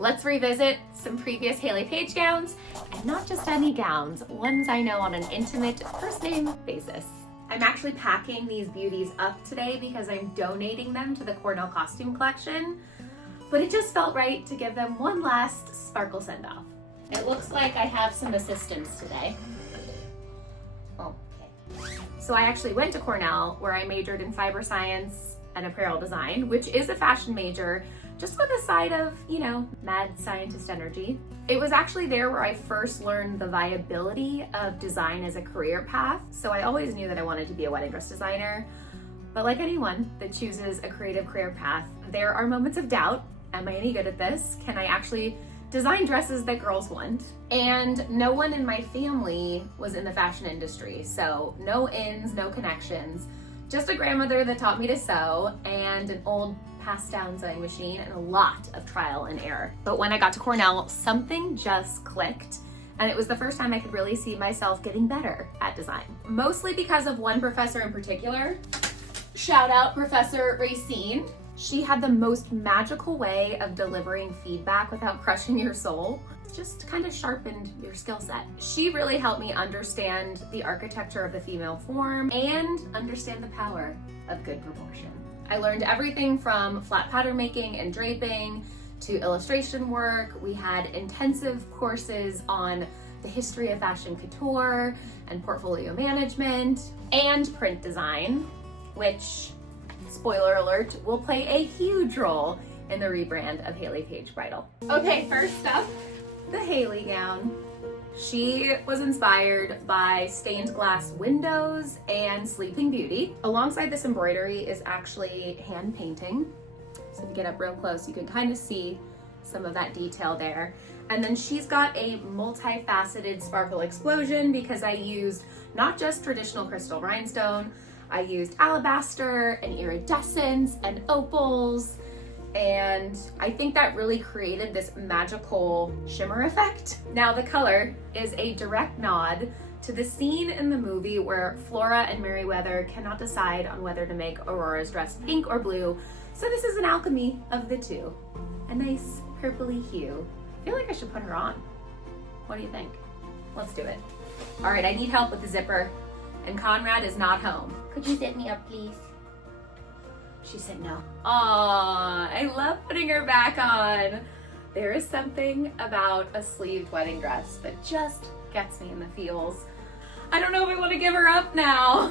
Let's revisit some previous Hayley Paige gowns, and not just any gowns, ones I know on an intimate first name basis. I'm actually packing these beauties up today because I'm donating them to the Cornell costume collection, but it just felt right to give them one last sparkle send-off. It looks like I have some assistants today. Okay. So I actually went to Cornell, where I majored in fiber science and apparel design, which is a fashion major, just with a side of, mad scientist energy. It was actually there where I first learned the viability of design as a career path. So I always knew that I wanted to be a wedding dress designer. But like anyone that chooses a creative career path, there are moments of doubt. Am I any good at this? Can I actually design dresses that girls want? And no one in my family was in the fashion industry. So no ins, no connections, just a grandmother that taught me to sew and an old passed down sewing machine and a lot of trial and error. But when I got to Cornell, something just clicked, and it was the first time I could really see myself getting better at design. Mostly because of one professor in particular. Shout out Professor Reine. She had the most magical way of delivering feedback without crushing your soul. Just kind of sharpened your skill set. She really helped me understand the architecture of the female form and understand the power of good proportion. I learned everything from flat pattern making and draping to illustration work. We had intensive courses on the history of fashion couture and portfolio management and print design, which, spoiler alert, will play a huge role in the rebrand of Hayley Paige Bridal. Okay, first up, the Hayley gown. She was inspired by stained glass windows and Sleeping Beauty. Alongside this embroidery is actually hand painting. So if you get up real close, you can kind of see some of that detail there. And then she's got a multifaceted sparkle explosion because I used not just traditional crystal rhinestone, I used alabaster and iridescence and opals. And I think that really created this magical shimmer effect. Now the color is a direct nod to the scene in the movie where Flora and Merryweather cannot decide on whether to make Aurora's dress pink or blue. So this is an alchemy of the two. A nice purpley hue. I feel like I should put her on. What do you think? Let's do it. All right, I need help with the zipper, and Conrad is not home. Could you zip me up, please? She said no. Aw, I love putting her back on. There is something about a sleeved wedding dress that just gets me in the feels. I don't know if I want to give her up now.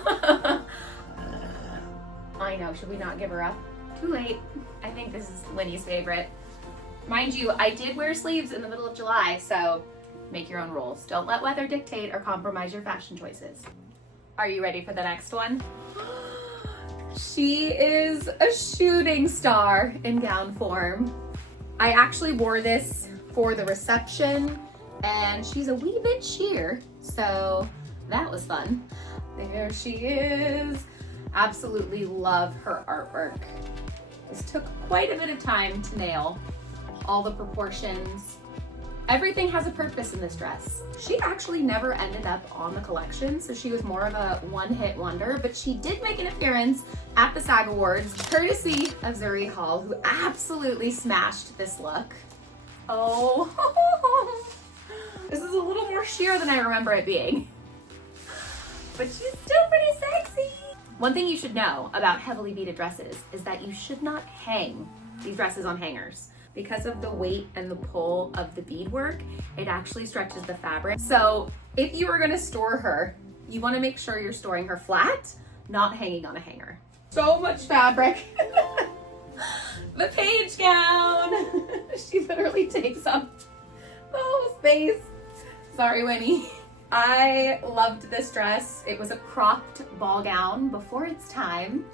I know, should we not give her up? Too late. I think this is Winnie's favorite. Mind you, I did wear sleeves in the middle of July, so make your own rules. Don't let weather dictate or compromise your fashion choices. Are you ready for the next one? She is a shooting star in gown form. I actually wore this for the reception, and she's a wee bit sheer, so that was fun. There she is. Absolutely love her artwork. This took quite a bit of time to nail all the proportions. Everything has a purpose in this dress. She actually never ended up on the collection, so she was more of a one-hit wonder, but she did make an appearance at the SAG Awards, courtesy of Zuri Hall, who absolutely smashed this look. Oh, this is a little more sheer than I remember it being, but she's still pretty sexy. One thing you should know about heavily beaded dresses is that you should not hang these dresses on hangers. Because of the weight and the pull of the beadwork, it actually stretches the fabric. So if you are gonna store her, you wanna make sure you're storing her flat, not hanging on a hanger. So much fabric. The Paige gown. She literally takes up the whole space. Sorry, Winnie. I loved this dress. It was a cropped ball gown before its time.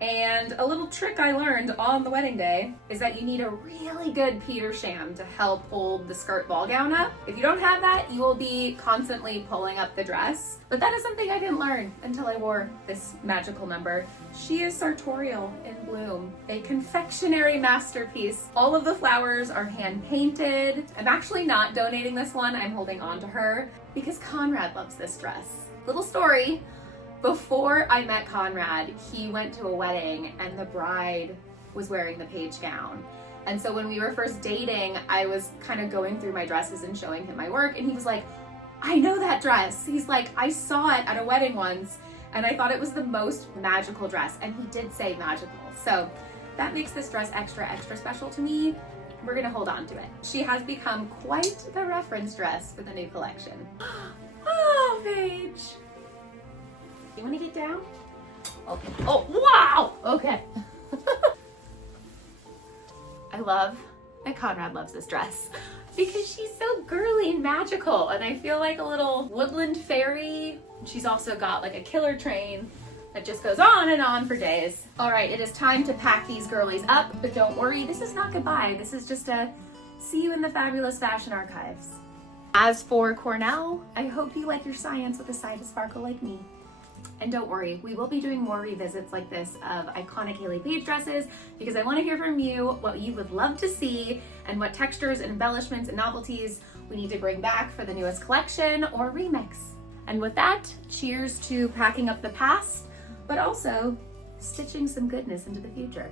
And a little trick I learned on the wedding day is that you need a really good Peter sham to help hold the skirt ball gown up. If you don't have that, you will be constantly pulling up the dress. But that is something I didn't learn until I wore this magical number. She is sartorial in bloom, a confectionery masterpiece. All of the flowers are hand painted. I'm actually not donating this one, I'm holding on to her because Conrad loves this dress. Little story. Before I met Conrad, he went to a wedding and the bride was wearing the Paige gown. And so when we were first dating, I was kind of going through my dresses and showing him my work, and he was like, I know that dress. He's like, I saw it at a wedding once, and I thought it was the most magical dress. And he did say magical. So that makes this dress extra, extra special to me. We're gonna hold on to it. She has become quite the reference dress for the new collection. Oh, Paige. You wanna get down? Okay. Oh, wow! Okay. I love, and Conrad loves this dress because she's so girly and magical, and I feel like a little woodland fairy. She's also got like a killer train that just goes on and on for days. All right, it is time to pack these girlies up, but don't worry, this is not goodbye. This is just a see you in the fabulous fashion archives. As for Cornell, I hope you like your science with a side of sparkle like me. And don't worry, we will be doing more revisits like this of iconic Hayley Paige dresses because I want to hear from you what you would love to see and what textures and embellishments and novelties we need to bring back for the newest collection or remix. And with that, cheers to packing up the past, but also stitching some goodness into the future.